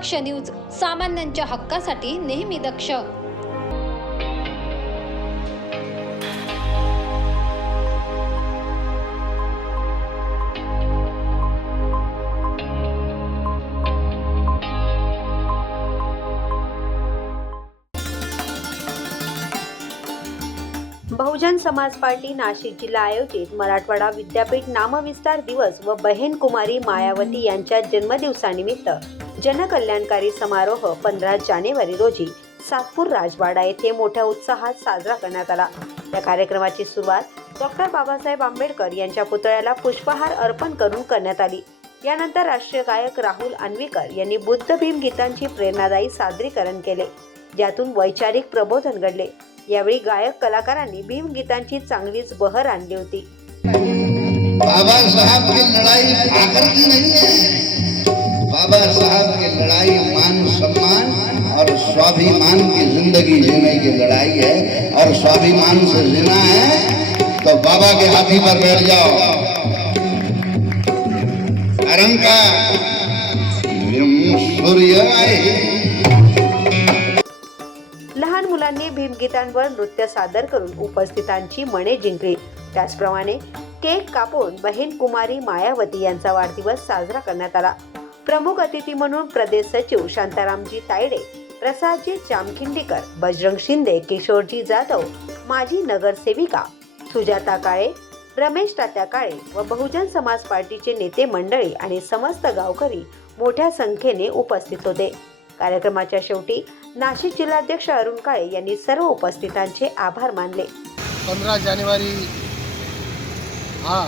दक्ष news सामान्यांच्या हक्कासाठी नेहमी दक्ष. बहुजन समाज पार्टी नाशिक जिल्हा आयोजित मराठवाडा विद्यापीठ नामविस्तार दिवस व बहेन कुमारी मायावती यांच्या जन्मदिवसानिमित्त जनकल्याणकारी समारोह पंधरा जानेवारी रोजी सातपूर राजवाडा येथे मोठ्या उत्साहात साजरा करण्यात आला. या कार्यक्रमाची सुरुवात डॉक्टर बाबासाहेब आंबेडकर यांच्या पुतळ्याला पुष्पहार अर्पण करून करण्यात आली. यानंतर राष्ट्रीय गायक राहुल अन्वीकर यांनी बुद्ध भीम गीतांची प्रेरणादायी सादरीकरण केले ज्यातून वैचारिक प्रबोधन घडले. यावेळी गायक कलाकारांनी भीमगीतांची चांगलीच बहर आणली होती. बाबासाहेब की लड़ाई स्वाभिमान से लेना है तो बाबा के हाथी पर बैठ जाओ। का सूर्य लहान मुलांनी भीमगीतांवर नृत्य सादर करून उपस्थितांची मने जिंकली. त्याचप्रमाणे केक कापून बहीण कुमारी मायावती यांचा वाढदिवस साजरा करण्यात आला. प्रमुख अतिथी म्हणून प्रदेश सचिव शांतारामजी तायडे प्रसादजी जामखिंडीकर बजरंग शिंदे किशोरजी जाधव माजी नगरसेविका सुजाता काळे रमेश तात्या काळे व बहुजन समाज पार्टीचे नेते मंडळी आणि समस्त गावकरी मोठ्या संख्येने उपस्थित होते. कार्यक्रमाच्या शेवटी नाशिक जिल्हाध्यक्ष अरुण काळे यांनी सर्व उपस्थितांचे आभार मानले. पंधरा जानेवारी हा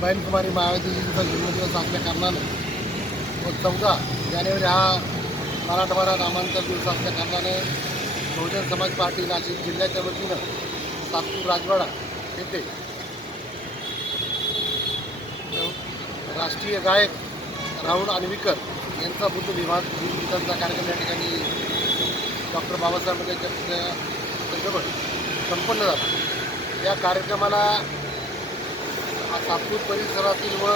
बहीणकुमारी मायावतीजींचा जन्मदिवस असल्या कारणानं व चौदा जानेवारी हा मराठवाडा नामांतर दिवस असल्या कारणानं बहुजन समाज पार्टी नाशिक जिल्ह्याच्या वतीनं सातपूर राजवाडा येथे राष्ट्रीय गायक राहुल आणविकर यांचा बुद्ध विभाग गीतांचा कार्यक्रम या ठिकाणी डॉक्टर बाबासाहेब आंबेडकरच्या संपन्न झाला. या कार्यक्रमाला सातपूर परिसरातील व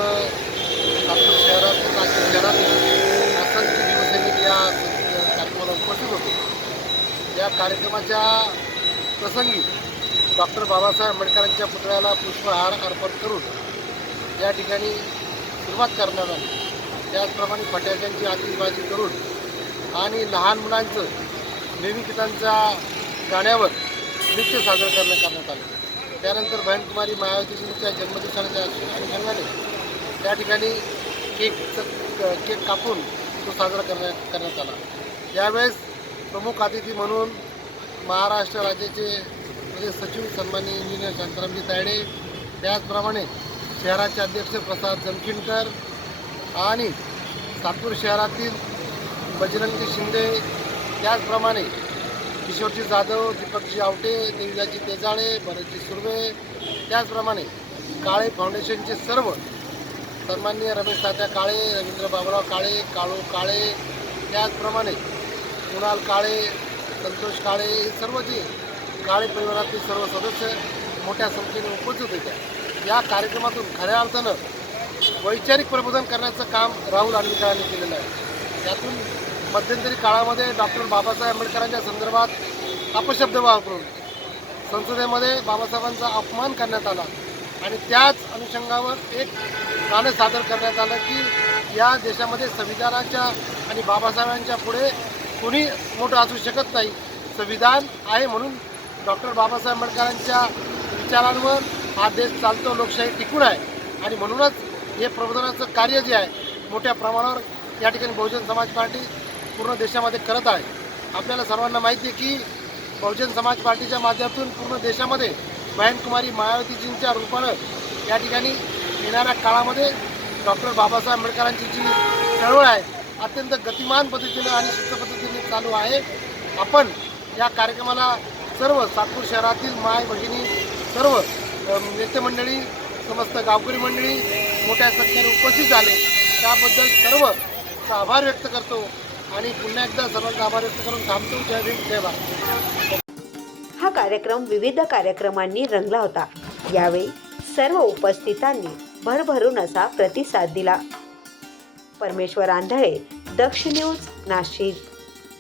सातपूर शहरात जिल्ह्यातील असंख्य शिवसैनिक या कार्यक्रमाला उपस्थित होते या कार्यक्रमाच्या प्रसंगी डॉक्टर बाबासाहेब आंबेडकरांच्या पुतळ्याला पुष्पहार अर्पण करून या ठिकाणी सुरुवात करण्यात आली. त्याचप्रमाणे फटाक्यांची आतिषबाजी करून आणि लहान मुलांचं नेहमीगीतांच्या गाण्यावर नृत्य सादर करणं करण्यात आलं. त्यानंतर बहनकुमारी मायावतीजींच्या जन्मदिवसाच्या अनुषंगाने त्या ठिकाणी केकचं केक कापून तो साजरा करण्यात करण्यात आला. यावेळेस प्रमुख अतिथी म्हणून महाराष्ट्र राज्याचे प्रदेश सचिव सन्माननीय इंजिनियर शांतारामजी तायडे त्याचप्रमाणे शहराचे अध्यक्ष प्रसाद जमखिंडकर आणि सातपूर शहरातील बजरंगी शिंदे त्याचप्रमाणे किशोरजी जाधव दीपकजी आवटे देवीदाजी तेजाळे भरतजी सुर्वे त्याचप्रमाणे काळे फाउंडेशनचे सर्व सन्माननीय रमेश तात्या काळे रवींद्र बाबुराव काळे काळू काळे त्याचप्रमाणे कुणाल काळे संतोष काळे हे सर्व जे काळे परिवारातील सर्व सदस्य मोठ्या संख्येने उपस्थित होते. या कार्यक्रमातून खऱ्या अर्थानं वैचारिक प्रबोधन करण्याचं काम राहुल आंबेडकरांनी केलेलं आहे. त्यातून मध्यंतरी काळामध्ये डॉक्टर बाबासाहेब आंबेडकरांच्या संदर्भात अपशब्द वापरून संसदेमध्ये बाबासाहेबांचा अपमान करण्यात आला आणि त्याच अनुषंगावर एक गाणं सादर करण्यात आलं की या देशामध्ये संविधानाच्या आणि बाबासाहेबांच्या पुढे कोणी मोठं असू शकत नाही. संविधान आहे म्हणून डॉक्टर बाबासाहेब आंबेडकरांच्या विचारांवर हा देश चालतो लोकशाही टिकून आहे. आणि म्हणूनच हे प्रबोधनाचं कार्य जे आहे मोठ्या प्रमाणावर या ठिकाणी बहुजन समाज पार्टी पूर्ण देशामध्ये करत आहे. आपल्याला सर्वांना माहिती आहे की बहुजन समाज पार्टीच्या माध्यमातून पूर्ण देशामध्ये बहीणकुमारी मायावतीजींच्या रूपानं या ठिकाणी येणाऱ्या काळामध्ये डॉक्टर बाबासाहेब आंबेडकरांची जी चळवळ आहे अत्यंत गतिमान पद्धतीनं आणि शिस्त चालू आहे. आपण या कार्यक्रमाला सर्व सातपूर शहरातील माय भगिनी सर्व नेते मंडळी समस्त गावकरी मंडळी मोठ्या संख्येने उपस्थित झाले. त्याबद्दल सर्व आभार व्यक्त करतो आणि पुन्हा एकदा सर्वांचा आभार व्यक्त करून थांबतो. जय भीम जय भारत. हा कार्यक्रम विविध कार्यक्रमांनी रंगला होता. यावेळी सर्व उपस्थितांनी भरभरून असा प्रतिसाद दिला. परमेश्वर आंधळे दक्ष न्यूज नाशिक.